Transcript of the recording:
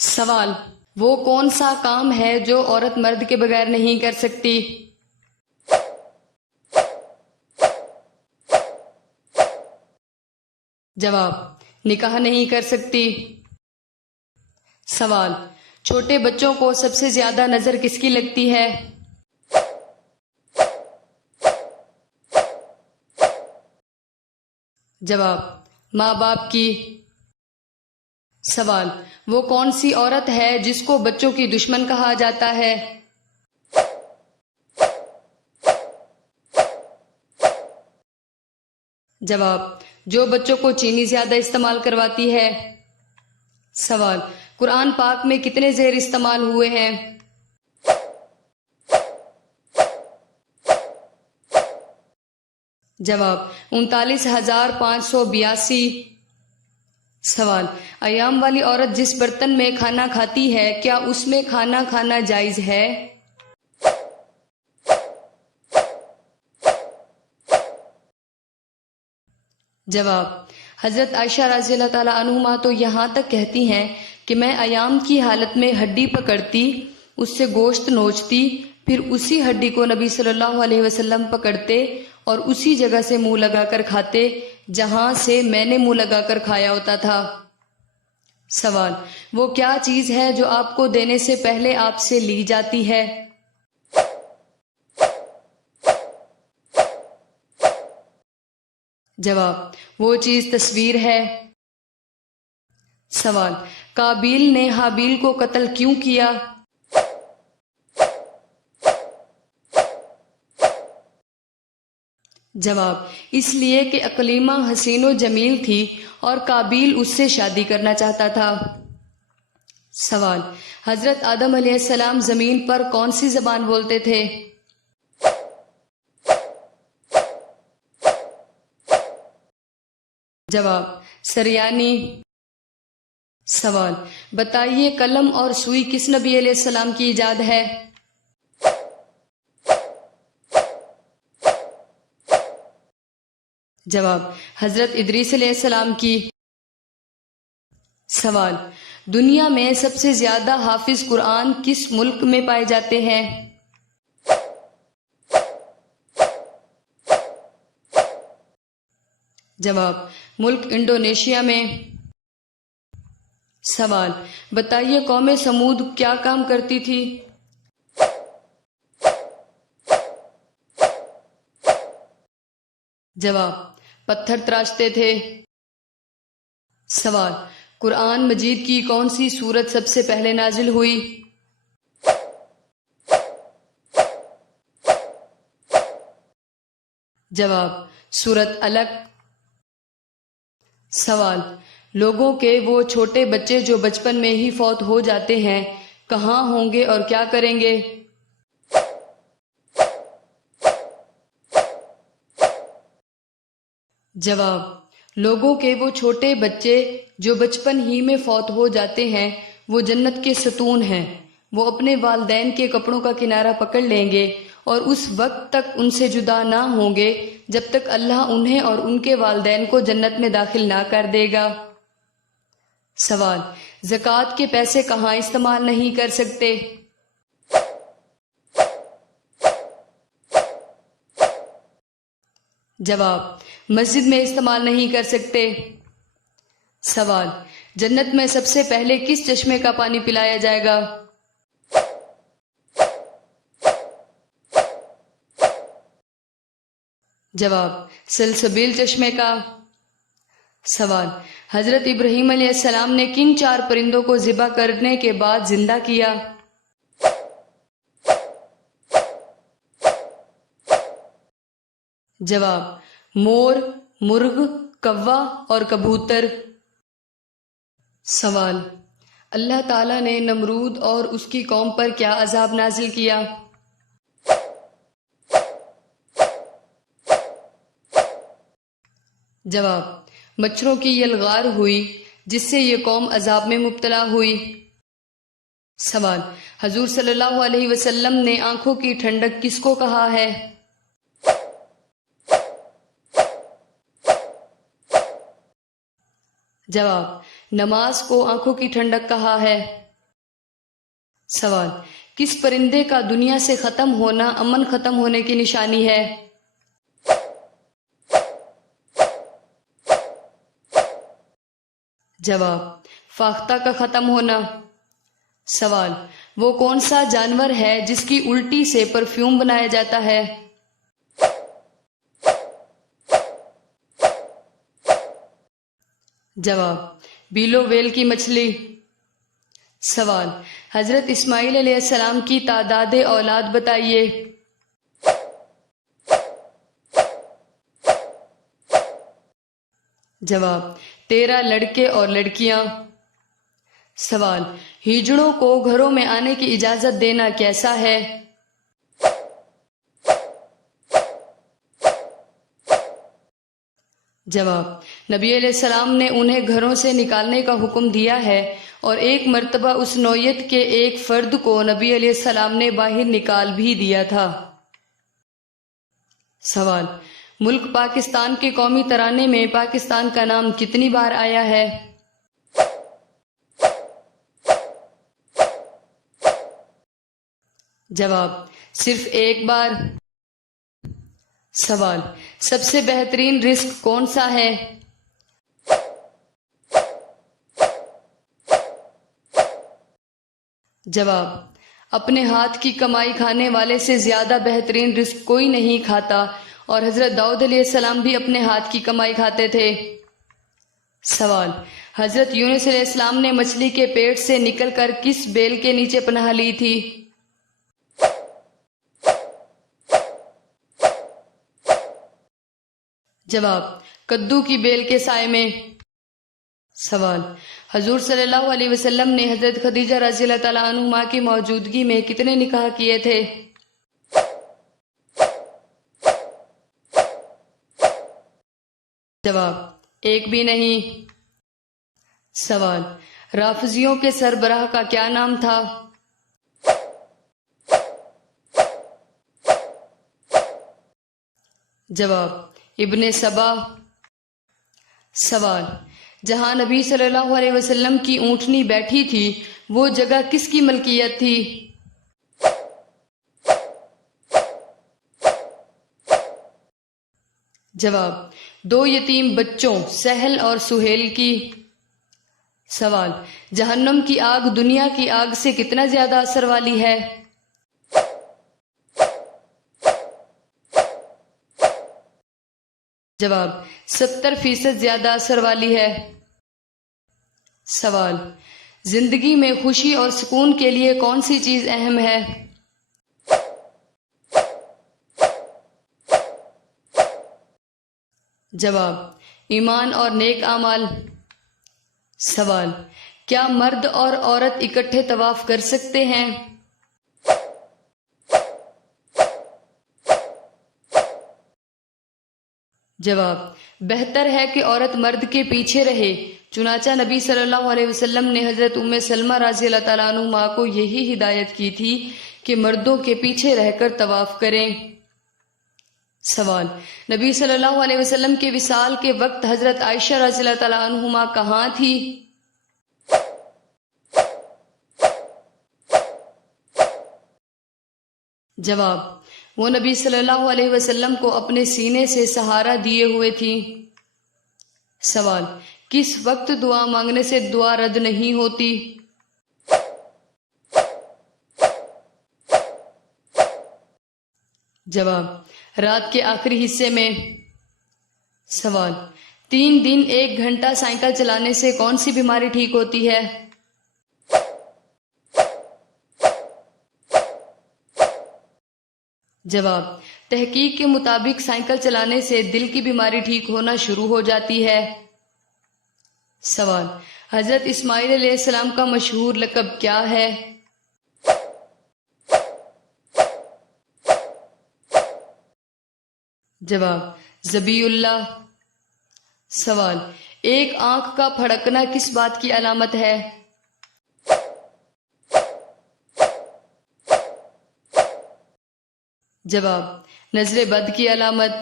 سوال: وہ کون سا کام ہے جو عورت مرد کے بغیر نہیں کر سکتی؟ جواب: نکاح نہیں کر سکتی۔ سوال: چھوٹے بچوں کو سب سے زیادہ نظر کس کی لگتی ہے؟ جواب: ماں باپ کی۔ سوال: وہ کون سی عورت ہے جس کو بچوں کی دشمن کہا جاتا ہے؟ جواب: جو بچوں کو چینی زیادہ استعمال کرواتی ہے۔ سوال: قرآن پاک میں کتنے زہر استعمال ہوئے ہیں؟ جواب: 39,582۔ سوال: ایام والی عورت جس برتن میں کھانا کھاتی ہے کیا اس میں کھانا کھانا جائز ہے؟ جواب: حضرت عائشہ رضی اللہ تعالیٰ عنہما تو یہاں تک کہتی ہیں کہ میں ایام کی حالت میں ہڈی پکڑتی، اس سے گوشت نوچتی، پھر اسی ہڈی کو نبی صلی اللہ علیہ وسلم پکڑتے اور اسی جگہ سے منہ لگا کر کھاتے جہاں سے میں نے منہ لگا کر کھایا ہوتا تھا۔ سوال: وہ کیا چیز ہے جو آپ کو دینے سے پہلے آپ سے لی جاتی ہے؟ جواب: وہ چیز تصویر ہے۔ سوال: قابیل نے حابیل کو قتل کیوں کیا؟ جواب: اس لیے کہ اقلیمہ حسین و جمیل تھی اور قابیل اس سے شادی کرنا چاہتا تھا۔ سوال: حضرت آدم علیہ السلام زمین پر کون سی زبان بولتے تھے؟ جواب: سریانی۔ سوال: بتائیے قلم اور سوئی کس نبی علیہ السلام کی ایجاد ہے؟ جواب: حضرت ادریس علیہ السلام کی۔ سوال: دنیا میں سب سے زیادہ حافظ قرآن کس ملک میں پائے جاتے ہیں؟ جواب: ملک انڈونیشیا میں۔ سوال: بتائیے قوم سمود کیا کام کرتی تھی؟ جواب: پتھر تراشتے تھے۔ سوال: قرآن مجید کی کون سی سورت سب سے پہلے نازل ہوئی؟ جواب: سورت علق۔ سوال: لوگوں کے وہ چھوٹے بچے جو بچپن میں ہی فوت ہو جاتے ہیں کہاں ہوں گے اور کیا کریں گے؟ جواب: لوگوں کے وہ چھوٹے بچے جو بچپن ہی میں فوت ہو جاتے ہیں وہ جنت کے ستون ہیں، وہ اپنے والدین کے کپڑوں کا کنارہ پکڑ لیں گے اور اس وقت تک ان سے جدا نہ ہوں گے جب تک اللہ انہیں اور ان کے والدین کو جنت میں داخل نہ کر دے گا۔ سوال: زکوٰۃ کے پیسے کہاں استعمال نہیں کر سکتے؟ جواب: مسجد میں استعمال نہیں کر سکتے۔ سوال: جنت میں سب سے پہلے کس چشمے کا پانی پلایا جائے گا؟ جواب: سلسبیل چشمے کا۔ سوال: حضرت ابراہیم علیہ السلام نے کن 4 پرندوں کو ذبح کرنے کے بعد زندہ کیا؟ جواب: مور، مرغ، کوا اور کبوتر۔ سوال: اللہ تعالیٰ نے نمرود اور اس کی قوم پر کیا عذاب نازل کیا؟ جواب: مچھروں کی یلغار ہوئی جس سے یہ قوم عذاب میں مبتلا ہوئی۔ سوال: حضور صلی اللہ علیہ وسلم نے آنکھوں کی ٹھنڈک کس کو کہا ہے؟ جواب: نماز کو آنکھوں کی ٹھنڈک کہا ہے۔ سوال، کس پرندے کا دنیا سے ختم ہونا امن ختم ہونے کی نشانی ہے؟ جواب، فاختہ کا ختم ہونا۔ سوال، وہ کون سا جانور ہے جس کی الٹی سے پرفیوم بنایا جاتا ہے؟ جواب، بیلو ویل کی مچھلی۔ سوال، حضرت اسماعیل علیہ السلام کی تعداد اولاد بتائیے۔ جواب، 13 لڑکے اور لڑکیاں۔ سوال، ہجڑوں کو گھروں میں آنے کی اجازت دینا کیسا ہے؟ جواب، نبی علیہ السلام نے انہیں گھروں سے نکالنے کا حکم دیا ہے، اور ایک مرتبہ اس نوعیت کے ایک فرد کو نبی علیہ السلام نے باہر نکال بھی دیا تھا۔ سوال، ملک پاکستان کے قومی ترانے میں پاکستان کا نام کتنی بار آیا ہے؟ جواب، صرف ایک بار۔ سوال، سب سے بہترین رزق کون سا ہے؟ جواب، اپنے ہاتھ کی کمائی کھانے والے سے زیادہ بہترین رزق کوئی نہیں کھاتا، اور حضرت داؤد علیہ السلام بھی اپنے ہاتھ کی کمائی کھاتے تھے۔ سوال، حضرت یونس علیہ السلام نے مچھلی کے پیٹ سے نکل کر کس بیل کے نیچے پناہ لی تھی؟ جواب، کدو کی بیل کے سائے میں۔ سوال، حضور صلی اللہ علیہ وسلم نے حضرت خدیجہ رضی اللہ تعالیٰ عنہما کی موجودگی میں کتنے نکاح کیے تھے؟ جواب، ایک بھی نہیں۔ سوال، رافضیوں کے سربراہ کا کیا نام تھا؟ جواب، ابن سبا۔ سوال، جہاں نبی صلی اللہ علیہ وسلم کی اونٹنی بیٹھی تھی وہ جگہ کس کی ملکیت تھی؟ جواب، 2 یتیم بچوں سہل اور سہیل کی۔ سوال، جہنم کی آگ دنیا کی آگ سے کتنا زیادہ اثر والی ہے؟ جواب، 70% زیادہ اثر والی ہے۔ سوال، زندگی میں خوشی اور سکون کے لیے کون سی چیز اہم ہے؟ جواب، ایمان اور نیک اعمال۔ سوال، کیا مرد اور عورت اکٹھے طواف کر سکتے ہیں؟ جواب، بہتر ہے کہ عورت مرد کے پیچھے رہے، چنانچہ نبی صلی اللہ علیہ وسلم نے حضرت ام سلمہ رضی اللہ تعالیٰ عنہما کو یہی ہدایت کی تھی کہ مردوں کے پیچھے رہ کر طواف کریں۔ سوال، نبی صلی اللہ علیہ وسلم کے وصال کے وقت حضرت عائشہ رضی اللہ تعالیٰ عنہما کہاں تھی؟ جواب، وہ نبی صلی اللہ علیہ وسلم کو اپنے سینے سے سہارا دیے ہوئے تھی۔ سوال، کس وقت دعا مانگنے سے دعا رد نہیں ہوتی؟ جواب، رات کے آخری حصے میں۔ سوال، 3 دن 1 گھنٹہ سائیکل چلانے سے کون سی بیماری ٹھیک ہوتی ہے؟ جواب، تحقیق کے مطابق سائیکل چلانے سے دل کی بیماری ٹھیک ہونا شروع ہو جاتی ہے۔ سوال، حضرت اسماعیل علیہ السلام کا مشہور لقب کیا ہے؟ جواب، ذبی اللہ۔ سوال، ایک آنکھ کا پھڑکنا کس بات کی علامت ہے؟ جواب، نظر بد کی علامت۔